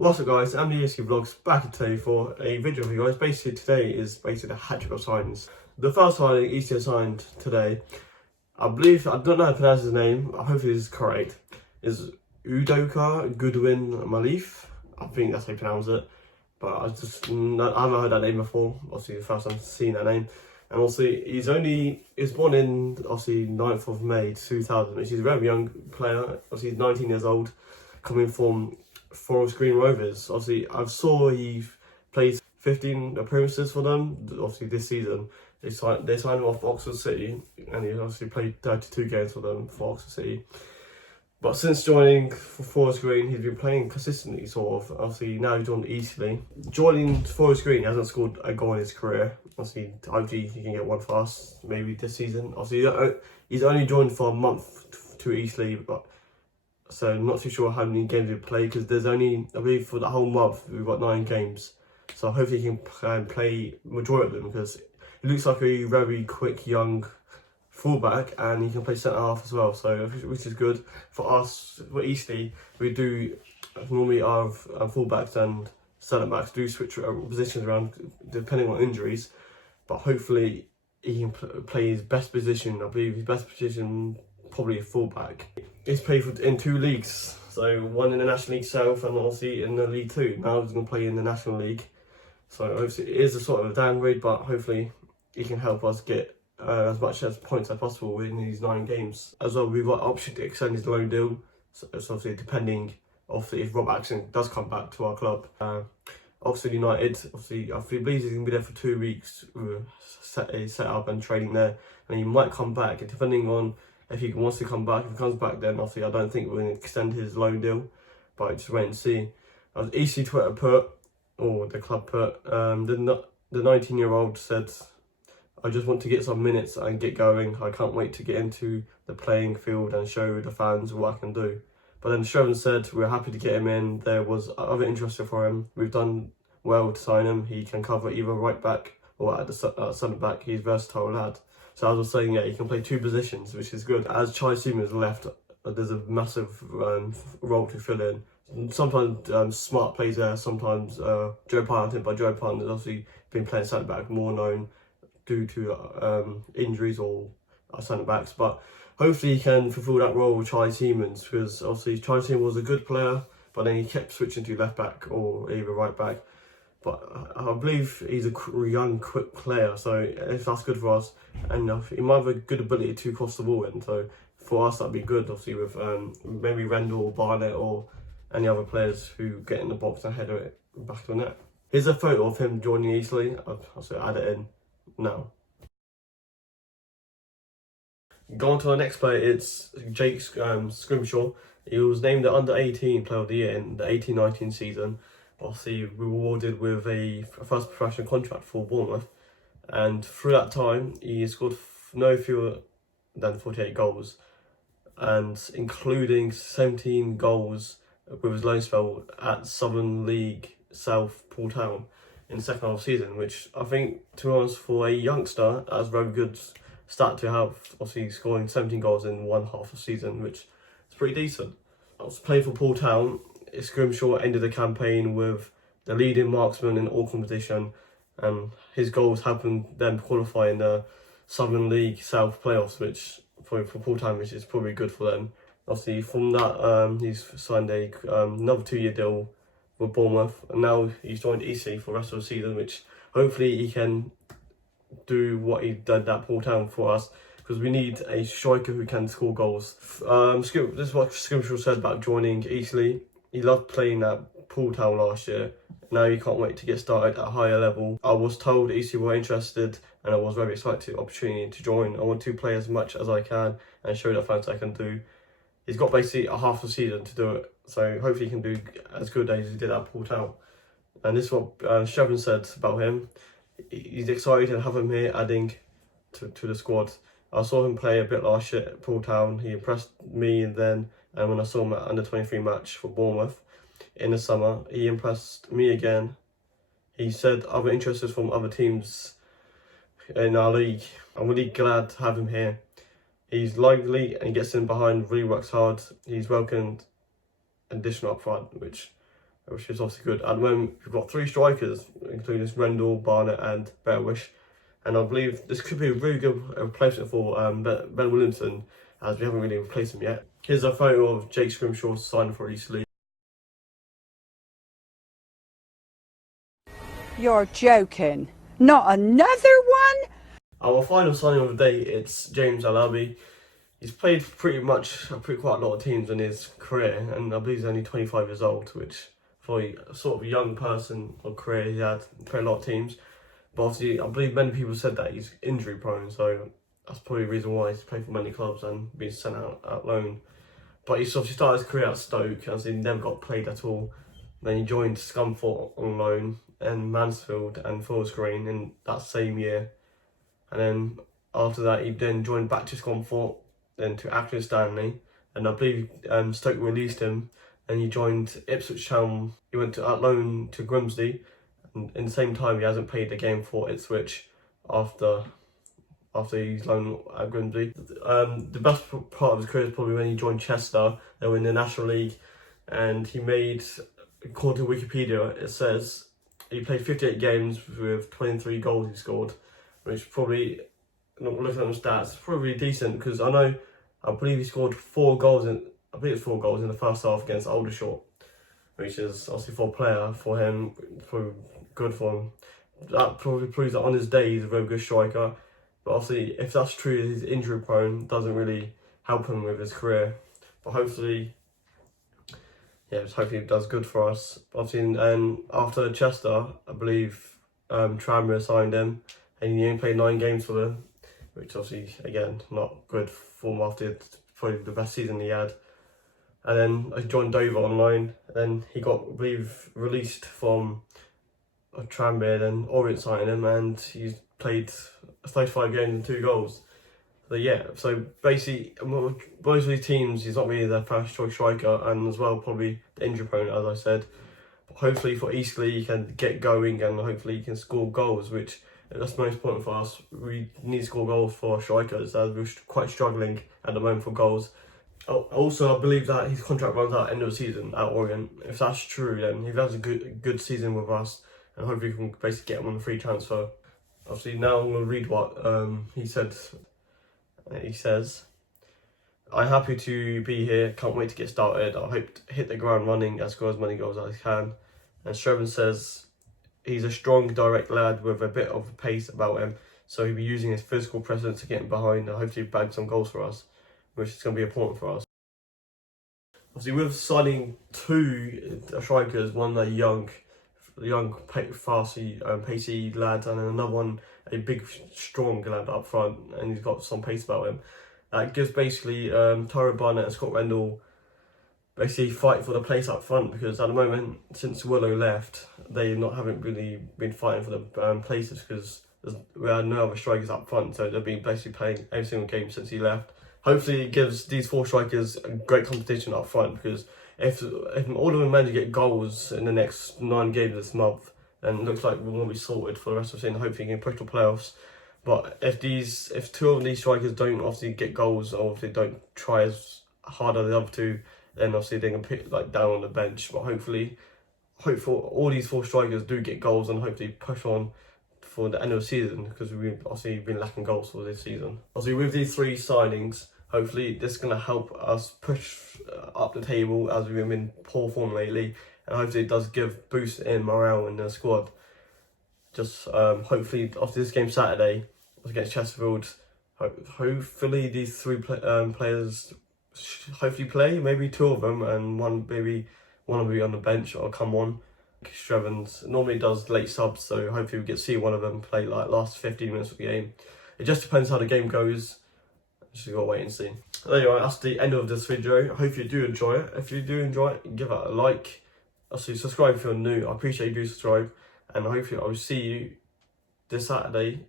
What's up guys, I'm the Eastleigh Vlogs back in today for a video for you guys. Basically today is basically a hat-trick of signings. The first signing Eastleigh signed today, I don't know how to pronounce his name, hopefully this is correct, is Udoka Goodwin Malif. I think that's how you pronounce it. But I haven't heard that name before, obviously the first time seeing that name. And also he's born in obviously 9th of May 2000, which is a very young player. Obviously he's 19 years old, coming from Forest Green Rovers. Obviously I saw he played 15 appearances for them, obviously this season. They signed him off Oxford City, and he obviously played 32 games for them for Oxford City. But since joining Forest Green, he's been playing consistently, sort of. Obviously, now he's joined Eastleigh. Joining Forest Green, he hasn't scored a goal in his career. Obviously, hopefully he can get one for us, maybe this season. Obviously, he's only joined for a month to Eastleigh, but so I'm not too sure how many games he'll play, because there's only, I believe for the whole month, we've got 9 games. So hopefully he can play majority of them, because he looks like a very quick, young fullback, and he can play centre half as well, so which is good for us. For Eastleigh, we do normally our fullbacks and centre backs do switch positions around depending on injuries, but hopefully he can play his best position. I believe his best position probably a fullback. He's played in 2 leagues, so one in the National League South and obviously in the League 2. Now he's going to play in the National League, so obviously it is a sort of a downgrade, but hopefully he can help us get as much as points as possible in these 9 games. As well, we've got option to extend his loan deal, so it's obviously depending obviously if Rob Axon does come back to our club. Obviously United, obviously I believe he's going to be there for 2 weeks, set up and training there, and he might come back, depending on if he wants to come back. If he comes back, then obviously I don't think we're going to extend his loan deal, but just wait and see. As EC Twitter put, or the club put, the 19-year-old said, "I just want to get some minutes and get going. I can't wait to get into the playing field and show the fans what I can do." But then Shevin said, "We're happy to get him in. There was other interest for him. We've done well to sign him. He can cover either right back or at the centre back. He's a versatile lad." So as I was saying, yeah, he can play 2 positions, which is good. As Chai Siemens left, there's a massive role to fill in. Sometimes Smart plays there, sometimes Joe Parton, but Joe Parton has obviously been playing centre back, more known due to injuries or centre backs, but hopefully he can fulfill that role with Chai Siemens, because obviously Chai Siemens was a good player, but then he kept switching to left back or either right back. But I believe he's a young, quick player, so if that's good for us, and he might have a good ability to cross the ball in, so for us that'd be good, obviously with maybe Rendell or Barnett or any other players who get in the box and header it back to the net. Here's a photo of him joining Eastleigh. I'll also add it in now. Going to our next player, it's Jake Scrimshaw. He was named the Under-18 Player of the Year in the 18-19 season. Obviously, we were awarded with a first professional contract for Bournemouth, and through that time, he scored no fewer than 48 goals, and including 17 goals with his loan spell at Southern League South Poole Town in the second half of the season, which I think, to be honest, for a youngster, that's a very good stat to have. Obviously, scoring 17 goals in one half of the season, which is pretty decent. I was playing for Poole Town. Scrimshaw ended the campaign with the leading marksman in all competition, and his goals helped them qualify in the Southern League South playoffs, which for Poole Town, which is probably good for them. Obviously, from that, he's signed another 2-year deal with Bournemouth, and now he's joined Eastleigh for the rest of the season, which hopefully he can do what he did at Poole Town for us, because we need a striker who can score goals. This is what Scrimshaw said about joining Eastleigh. He loved playing at Poole Town last year. Now he can't wait to get started at a higher level. I was told Eastleigh were interested, and I was very excited to the opportunity to join. I want to play as much as I can and show the fans I can do. He's got basically a half a season to do it, so hopefully he can do as good as he did at Poole Town. And this is what Shevin said about him. He's excited to have him here, adding to the squad. I saw him play a bit last year at Poole Town. He impressed me then, and when I saw him at under-23 match for Bournemouth in the summer, he impressed me again. He said other interests from other teams in our league. I'm really glad to have him here. He's lively and gets in behind, really works hard. He's welcomed additional up front, which which is also good. And when we've got 3 strikers, including Rendell, Barnett, and Bearwish, and I believe this could be a really good replacement for Ben Williamson, as we haven't really replaced him yet. Here's a photo of Jake Scrimshaw signing for Eastleigh. You're joking. Not another one? Our final signing of the day, it's James Alabi. He's played quite a lot of teams in his career, and I believe he's only 25 years old, which for a sort of young person or career, he had played a lot of teams. But obviously, I believe many people said that he's injury prone, so that's probably the reason why he's played for many clubs and been sent out loan. But he's obviously started his career at Stoke, as he never got played at all. Then he joined Scunthorpe on loan, and Mansfield and Forest Green in that same year. And then after that, he then joined back to Scunthorpe, then to Acton Stanley, and I believe Stoke released him, and he joined Ipswich Town. He went out loan to Grimsby, and in the same time he hasn't played a game for Ipswich after he's loaned at Grimsby. The best part of his career is probably when he joined Chester. They were in the National League, and he made, according to Wikipedia, it says he played 58 games with 23 goals he scored, which probably, not looking at the stats, probably decent, because I believe he scored 4 goals in the first half against Aldershot, which is obviously for a player, for him, probably good for him. That probably proves that on his day he's a very good striker. But obviously, if that's true, he's injury prone, doesn't really help him with his career. But hopefully, hopefully it does good for us. Obviously, and after Chester, I believe Tranmere signed him, and he only played 9 games for them, which obviously, again, not good form after probably the best season he had. And then I joined Dover on loan, and then he got, I believe, released from Tranmere, then Orient signed him, and he's played 35 games and 2 goals. So basically, most of these teams, he's not really their first choice striker, and as well, probably the injury prone, as I said. But hopefully for Eastleigh, he can get going, and hopefully he can score goals, which that's most important for us. We need to score goals for our strikers, as we're quite struggling at the moment for goals. Also, I believe that his contract runs out end of the season at Orient. If that's true, then he has a good season with us, and hopefully we can basically get him on a free transfer. Obviously, now I'm going to read what he said. He says, "I'm happy to be here, can't wait to get started. I hope to hit the ground running and score as many goals as I can." And Strevin says, "He's a strong, direct lad with a bit of pace about him, so he'll be using his physical presence to get him behind and hopefully bag some goals for us, which is going to be important for us." Obviously, with signing 2 strikers, one a young, fast, pacey lad, and another one a big, strong lad up front, and he's got some pace about him. That gives basically Tyrone Barnett and Scott Rendell basically fight for the place up front, because at the moment, since Willow left, haven't really been fighting for the places, because we had no other strikers up front, so they've been basically playing every single game since he left. Hopefully it gives these 4 strikers a great competition up front, because if all of them manage to get goals in the next 9 games this month, then it looks like we're going to be sorted for the rest of the season. Hopefully we can push the playoffs. But if 2 of these strikers don't obviously get goals, or if they don't try as hard as the other 2, then obviously they can pick down on the bench. But hopefully all these 4 strikers do get goals, and hopefully push on for the end of the season, because we've obviously been lacking goals for this season. Obviously with these 3 signings, hopefully this is going to help us push up the table, as we've been in poor form lately, and hopefully it does give boost in morale in the squad. Just hopefully after this game Saturday against Chesterfield, hopefully these 3 players hopefully play, maybe 2 of them, and one will be on the bench or come on. Strevens normally does late subs, so hopefully we get to see one of them play last 15 minutes of the game. It just depends how the game goes. Just gotta wait and see. There you are, that's the end of this video. I hope you do enjoy it. If you do enjoy it, give it a like. Also subscribe if you're new. I appreciate you do subscribe, and hopefully I will see you this Saturday